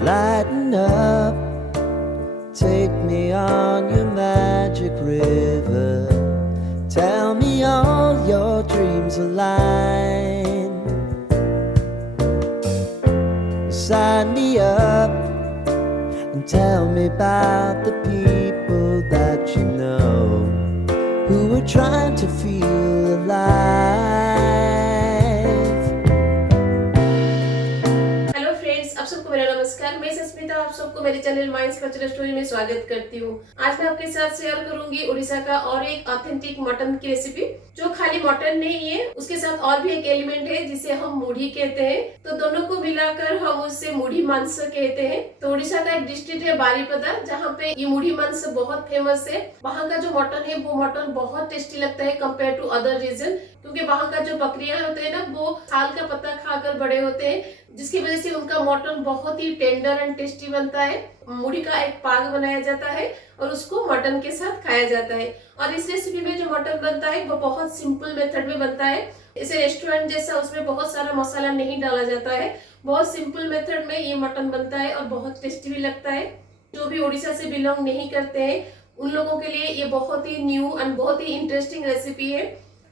Lighten up, take me on your magic river. Tell me all your dreams align. Sign me up and tell me about the people that you know who are trying to feel alive. Hello friends, आप सबको मेरा नमस्कार। मैं सस्मिता आप सबको मेरे channel minds cultural story में स्वागत करती हूँ। आज मैं आपके साथ शेयर करूंगी उड़ीसा का और एक ऑथेंटिक मटन की रेसिपी, जो खाली मटन नहीं है, उसके साथ और भी एक एलिमेंट है जिसे हम मुढ़ी कहते हैं। तो दोनों को मिलाकर हम उससे मुढ़ी मांस कहते हैं। तो उड़ीसा का एक डिस्ट्रिक्ट है बारीपदा, जहाँ पे ये मुढ़ी मांस बहुत फेमस है। वहाँ का जो मटन है वो मटन बहुत टेस्टी लगता है कंपेयर टू अदर रीजन, क्योंकि वहाँ का जो बकरियां होते हैं ना, वो साल का पत्ता खाकर बड़े होते हैं, जिसकी वजह से उनका मटन बहुत ही टेंडर एंड टेस्टी बनता है। मुढ़ी का एक पाग बनाया जाता है और उसको मटन के साथ खाया जाता है। और इस रेसिपी में जो मटन बनता है वो बहुत सिंपल मेथड में बनता है। इसे रेस्टोरेंट जैसा उसमें बहुत सारा मसाला नहीं डाला जाता है। बहुत सिंपल मेथड में ये मटन बनता है और बहुत टेस्टी भी लगता है। जो भी उड़ीसा से बिलोंग नहीं करते हैं उन लोगों के लिए ये बहुत ही न्यू एंड बहुत ही इंटरेस्टिंग रेसिपी है,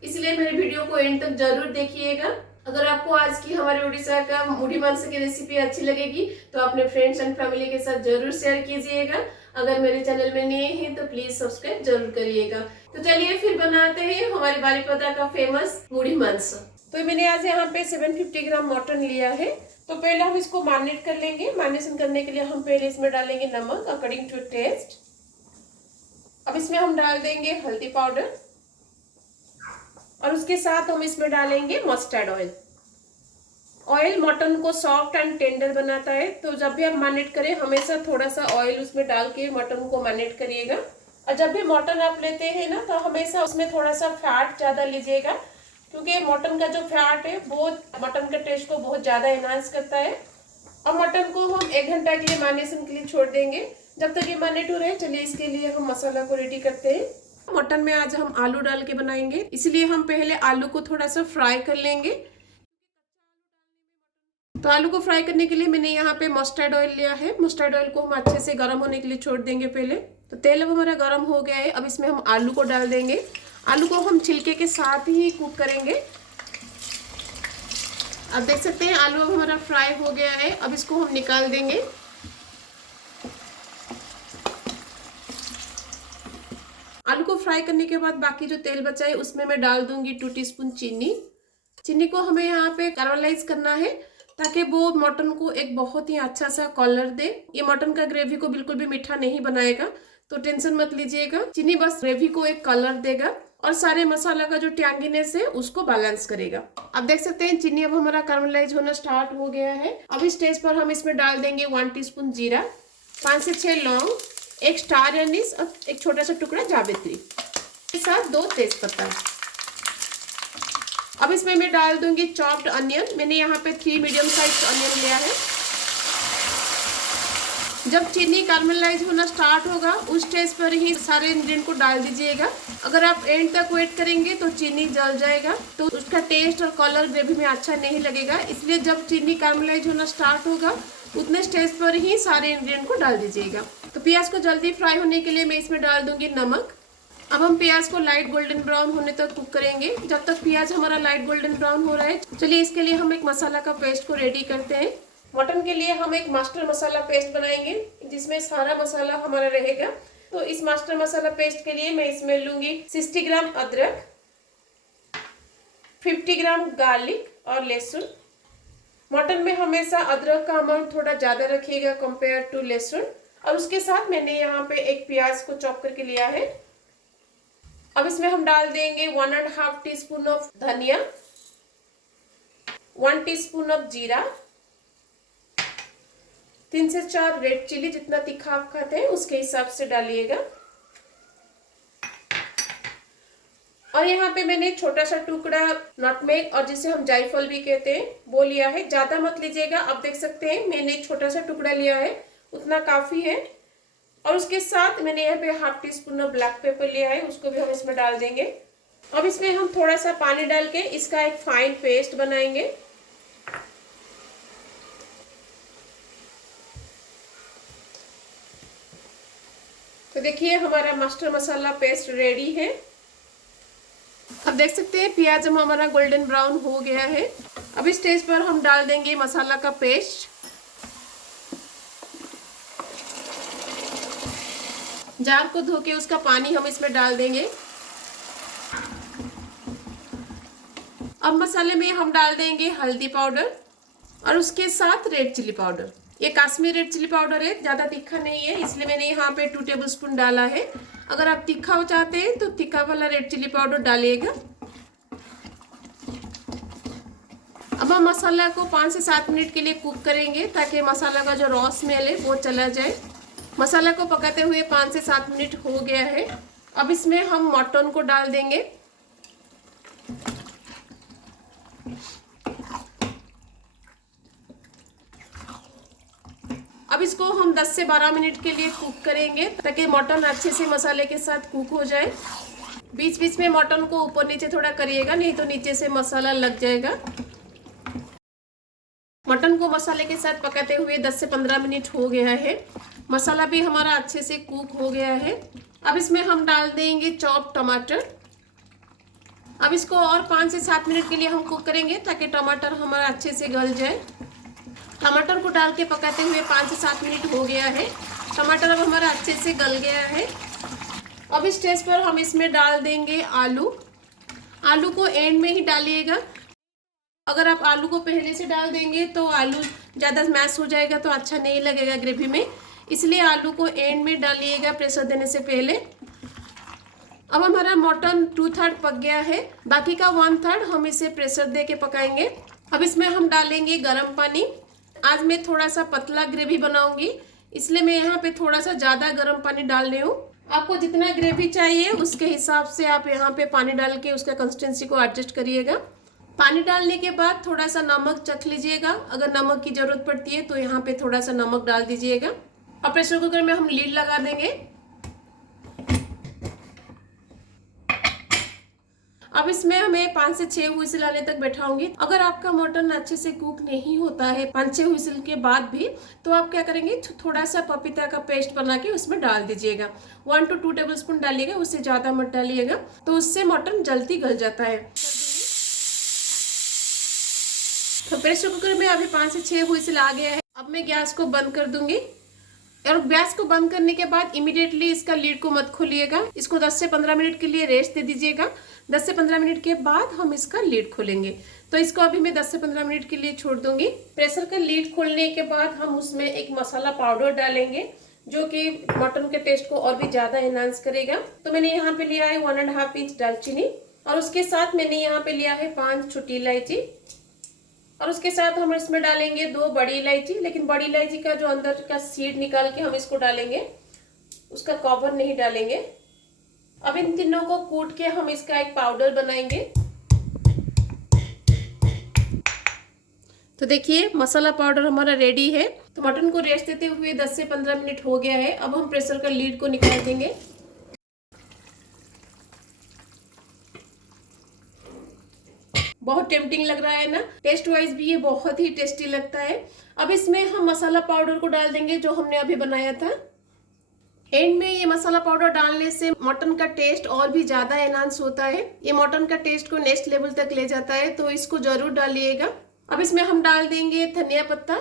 इसलिए मेरे वीडियो को एंड तक जरूर देखिएगा। अगर आपको आज की हमारे उड़ीसा का मुढ़ी मांस की रेसिपी अच्छी लगेगी तो अपने फ्रेंड्स एंड फैमिली के साथ जरूर शेयर कीजिएगा। अगर मेरे चैनल में नए हैं तो प्लीज सब्सक्राइब जरूर करिएगा। तो चलिए फिर बनाते हैं हमारी बारीपदा का फेमस मुढ़ी मांस। तो मैंने आज यहाँ पे 750 ग्राम मटन लिया है। तो पहले हम इसको मैरिनेट कर लेंगे। मैरिनेशन करने के लिए हम पहले इसमें डालेंगे नमक अकॉर्डिंग टू टेस्ट। अब इसमें हम डाल देंगे हल्दी पाउडर और उसके साथ हम इसमें डालेंगे मस्टर्ड ऑयल। ऑयल मटन को सॉफ्ट एंड टेंडर बनाता है, तो जब भी आप मैरिनेट करें हमेशा थोड़ा सा ऑयल उसमें डाल के मटन को मैरिनेट करिएगा। और जब भी मटन आप लेते हैं ना, तो हमेशा उसमें थोड़ा सा फैट ज़्यादा लीजिएगा, क्योंकि मटन का जो फैट है वो मटन के टेस्ट को बहुत ज़्यादा एनहांस करता है। और मटन को हम 1 घंटा के लिए मैरिनेशन के लिए छोड़ देंगे, जब तक ये मैरिनेट हो रहे हैं। चलिए इसके लिए हम मसाला को रेडी करते हैं। मटन में आज हम आलू डाल के बनाएंगे, इसलिए हम पहले आलू को थोड़ा सा फ्राई कर लेंगे। तो आलू को फ्राई करने के लिए मैंने यहाँ पे मस्टर्ड ऑयल लिया है। मस्टर्ड ऑयल को हम अच्छे से गर्म होने के लिए छोड़ देंगे पहले। तो तेल अब हमारा गर्म हो गया है। अब इसमें हम आलू को डाल देंगे। आलू को हम छिलके के साथ ही कुक करेंगे। आप देख सकते हैं आलू अब हमारा फ्राई हो गया है। अब इसको हम निकाल देंगे। आलू को फ्राई करने के बाद बाकी जो तेल बचा है उसमें मैं डाल दूंगी 2 टीस्पून चीनी। चीनी को हमें यहाँ पे कैरामलाइज करना है, ताकि वो मटन को एक बहुत ही अच्छा सा कलर दे। ये मटन का ग्रेवी को बिल्कुल भी मीठा नहीं बनाएगा, तो टेंशन मत लीजिएगा। चीनी बस ग्रेवी को एक कलर देगा और सारे मसाला का जो टैंगीनेस है उसको बैलेंस करेगा। आप देख सकते हैं चीनी अब हमारा कैरामलाइज होना स्टार्ट हो गया है। अब इस स्टेज पर हम इसमें डाल देंगे 1 टीस्पून जीरा, 5 से 6 लौंग, एक स्टार एनिस और एक छोटा सा टुकड़ा जावित्री के साथ 2 तेजपत्ता। अब इसमें मैं डाल दूंगी चॉप्ड अनियन। मैंने यहाँ पे 3 मीडियम साइज अनियन लिया है। जब चीनी कैरामलाइज होना स्टार्ट होगा उस स्टेज पर ही सारे इंग्रेडिएंट को डाल दीजिएगा। अगर आप एंड तक वेट करेंगे तो चीनी जल जाएगा, तो उसका टेस्ट और कलर ग्रेवी में अच्छा नहीं लगेगा। इसलिए जब चीनी कैरामलाइज होना स्टार्ट होगा उतने स्टेज पर ही सारे इंग्रेडिएंट को डाल दीजिएगा। तो प्याज को जल्दी फ्राई होने के लिए मैं इसमें डाल दूंगी नमक। अब हम प्याज को लाइट गोल्डन ब्राउन होने तक कुक करेंगे। जब तक प्याज हमारा लाइट गोल्डन ब्राउन हो रहा है, चलिए इसके लिए हम एक मसाला का पेस्ट को रेडी करते हैं। मटन के लिए हम एक मास्टर मसाला पेस्ट बनाएंगे, जिसमें सारा मसाला हमारा रहेगा। तो इस मास्टर मसाला पेस्ट के लिए मैं इसमें लूंगी 60 ग्राम अदरक, 50 ग्राम गार्लिक और लहसुन। मटन में हमेशा अदरक का अमाउंट थोड़ा ज्यादा रखिएगा कंपेयर टू लहसुन। और उसके साथ मैंने यहाँ पे एक प्याज को चॉप करके लिया है। अब इसमें हम डाल देंगे 1.5 टीस्पून ऑफ धनिया, 1 टीस्पून ऑफ जीरा, 3 से 4 रेड चिली, जितना तीखा आप खाते हैं उसके हिसाब से डालिएगा। और यहाँ पे मैंने छोटा सा टुकड़ा नटमेग और जिसे हम जायफल भी कहते हैं वो लिया है। ज्यादा मत लीजिएगा। आप देख सकते हैं मैंने छोटा सा टुकड़ा लिया है, उतना काफी है। और उसके साथ मैंने यहाँ पे 1/2 टीस्पून ऑफ ब्लैक पेपर लिया है, उसको भी हम इसमें डाल देंगे। अब इसमें हम थोड़ा सा पानी डाल के इसका एक फाइन पेस्ट बनाएंगे। तो देखिए हमारा मस्टर्ड मसाला पेस्ट रेडी है। अब देख सकते हैं प्याज हमारा गोल्डन ब्राउन हो गया है। अब इस स्टेज पर हम डाल देंगे मसाला का पेस्ट। जार को धो के उसका पानी हम इसमें डाल देंगे। अब मसाले में हम डाल देंगे हल्दी पाउडर और उसके साथ रेड चिली पाउडर। ये कश्मीरी रेड चिली पाउडर है, ज़्यादा तीखा नहीं है, इसलिए मैंने यहाँ पे 2 टेबलस्पून डाला है। अगर आप तीखा हो चाहते हैं तो तीखा वाला रेड चिली पाउडर डालिएगा। अब हम मसाला को 5 से 7 मिनट के लिए कुक करेंगे ताकि मसाला का जो रॉ स्मेल है वो चला जाए। मसाला को पकाते हुए 5 से 7 मिनट हो गया है। अब इसमें हम मटन को डाल देंगे। अब इसको हम 10 से 12 मिनट के लिए कुक करेंगे ताकि मटन अच्छे से मसाले के साथ कुक हो जाए। बीच बीच में मटन को ऊपर नीचे थोड़ा करिएगा, नहीं तो नीचे से मसाला लग जाएगा। मटन को मसाले के साथ पकाते हुए 10 से 15 मिनट हो गया है। मसाला भी हमारा अच्छे से कुक हो गया है। अब इसमें हम डाल देंगे चॉप टमाटर। अब इसको और 5 से 7 मिनट के लिए हम कुक करेंगे ताकि टमाटर हमारा अच्छे से गल जाए। टमाटर को डाल के पकाते हुए 5 से 7 मिनट हो गया है। टमाटर अब हमारा अच्छे से गल गया है। अब इस स्टेज पर हम इसमें डाल देंगे आलू। आलू को एंड में ही डालिएगा। अगर आप आलू को पहले से डाल देंगे तो आलू ज़्यादा मैश हो जाएगा तो अच्छा नहीं लगेगा ग्रेवी में, इसलिए आलू को एंड में डालिएगा प्रेशर देने से पहले। अब हमारा मटन 2/3 पक गया है, बाकी का 1/3 हम इसे प्रेशर दे के पकाएंगे। अब इसमें हम डालेंगे गर्म पानी। आज मैं थोड़ा सा पतला ग्रेवी बनाऊंगी, इसलिए मैं यहाँ पे थोड़ा सा ज़्यादा गर्म पानी डाल रही हूँ। आपको जितना ग्रेवी चाहिए उसके हिसाब से आप यहाँ पे पानी डाल के उसका कंसिस्टेंसी को एडजस्ट करिएगा। पानी डालने के बाद थोड़ा सा नमक चख लीजिएगा। अगर नमक की ज़रूरत पड़ती है तो यहाँ पे थोड़ा सा नमक डाल दीजिएगा। अब प्रेशर कुकर में हम लीड लगा देंगे। अब इसमें हमें 5 से 6 व्हिसल आने तक बैठाऊंगी। अगर आपका मटन अच्छे से कुक नहीं होता है 5-6 व्हिसल के बाद भी, तो आप क्या करेंगे, थोड़ा सा पपीता का पेस्ट बना के उसमें डाल दीजिएगा। 1 to 2 टेबलस्पून डालिएगा, उससे ज़्यादा मत डालिएगा, तो उससे मटन जल्दी गल जाता है। तो प्रेशर कुकर में अभी 5 से 6 व्हिसल आ गया है। अब मैं गैस को बंद कर दूंगी और गैस को बंद करने के बाद इमीडिएटली इसका लीड को मत खोलिएगा। इसको 10 से 15 मिनट के लिए रेस्ट दे दीजिएगा। 10 से 15 मिनट के बाद हम इसका लीड खोलेंगे। तो इसको अभी मैं 10 से 15 मिनट के लिए छोड़ दूंगी। प्रेशर का लीड खोलने के बाद हम उसमें एक मसाला पाउडर डालेंगे जो कि मटन के टेस्ट को और भी ज़्यादा एनहांस करेगा। तो मैंने यहाँ पे लिया है 1.5 इंच दालचीनी और उसके साथ मैंने यहाँ पे लिया है 5 छोटी इलायची और उसके साथ हम इसमें डालेंगे 2 बड़ी इलायची। लेकिन बड़ी इलायची का जो अंदर का सीड निकाल के हम इसको डालेंगे, उसका कवर नहीं डालेंगे। अब इन तीनों को कूट के हम इसका एक पाउडर बनाएंगे। तो देखिए मसाला पाउडर हमारा रेडी है। तो मटन को रेस्ट देते हुए 10 से 15 मिनट हो गया है। अब हम प्रेशर का लीड को निकाल देंगे। बहुत टेम्पटिंग लग रहा है ना, टेस्ट वाइज भी ये बहुत ही टेस्टी लगता है। अब इसमें हम मसाला पाउडर को डाल देंगे जो हमने अभी बनाया था। एंड में ये मसाला पाउडर डालने से मटन का टेस्ट और भी ज्यादा एनहांस होता है। ये मटन का टेस्ट को नेक्स्ट लेवल तक ले जाता है, तो इसको जरूर डालिएगा। अब इसमें हम डाल देंगे धनिया पत्ता।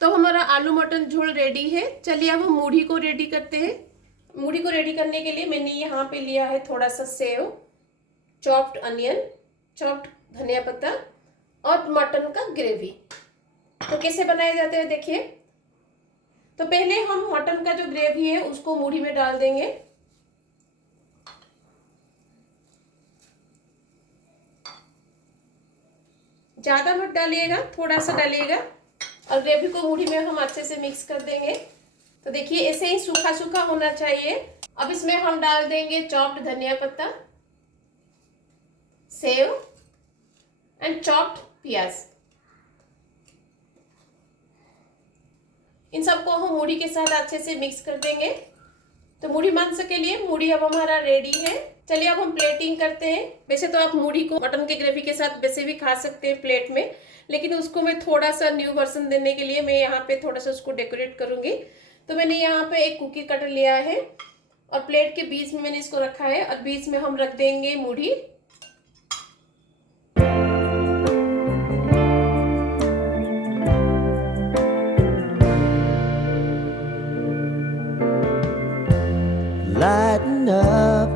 तो हमारा आलू मटन झोल रेडी है। चलिए अब हम मूढ़ी को रेडी करते हैं। मूढ़ी को रेडी करने के लिए मैंने यहाँ पे लिया है थोड़ा सा सेव, चॉप्ड अनियन, चॉप्ड धनिया पत्ता और मटन का ग्रेवी। तो कैसे बनाए जाते हैं देखिए। तो पहले हम मटन का जो ग्रेवी है उसको मूढ़ी में डाल देंगे। ज्यादा मत डालिएगा, थोड़ा सा डालिएगा और ग्रेवी को मूढ़ी में हम अच्छे से मिक्स कर देंगे। तो देखिए ऐसे ही सूखा सूखा होना चाहिए। अब इसमें हम डाल देंगे चॉप्ड धनिया पत्ता, सेव एंड चॉप्ड प्याज। इन सबको हम मूढ़ी के साथ अच्छे से मिक्स कर देंगे। तो मूढ़ी मांस के लिए मूढ़ी अब हमारा रेडी है। चलिए अब हम प्लेटिंग करते हैं। वैसे तो आप मूढ़ी को मटन के ग्रेवी के साथ वैसे भी खा सकते हैं प्लेट में, लेकिन उसको मैं थोड़ा सा न्यू वर्जन देने के लिए मैं यहाँ पे थोड़ा सा उसको डेकोरेट करूंगी। तो मैंने यहाँ पे एक कुकी कटर लिया है और प्लेट के बीच में मैंने इसको रखा है और बीच में हम रख देंगे मूढ़ी। Lighten up,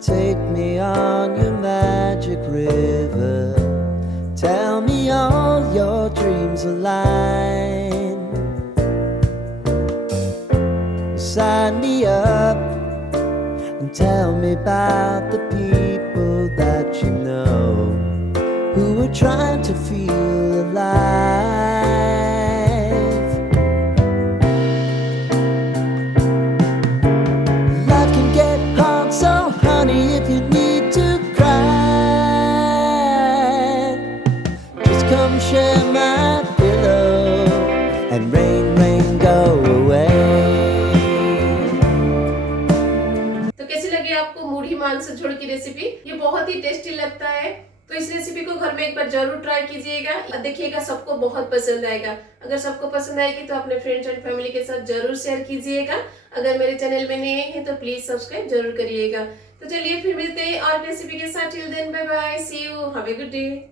take me on your magic river. Tell me all your dreams align. Sign me up and tell me about the people that you know who are trying to feel alive. Life can get hard, so honey, if you need to cry, just come share my pillow and rain, rain, go away. तो कैसी लगी आपको मूढ़ी मांस झोल की recipe? ये बहुत ही टेस्टी लगता है, तो इस रेसिपी को घर में एक बार जरूर ट्राई कीजिएगा। देखिएगा सबको बहुत पसंद आएगा। अगर सबको पसंद आएगी तो अपने फ्रेंड्स एंड फैमिली के साथ जरूर शेयर कीजिएगा। अगर मेरे चैनल में नए हैं तो प्लीज सब्सक्राइब जरूर करिएगा। तो चलिए फिर मिलते हैं और रेसिपी के साथ। Till then bye bye, see you, have a good day.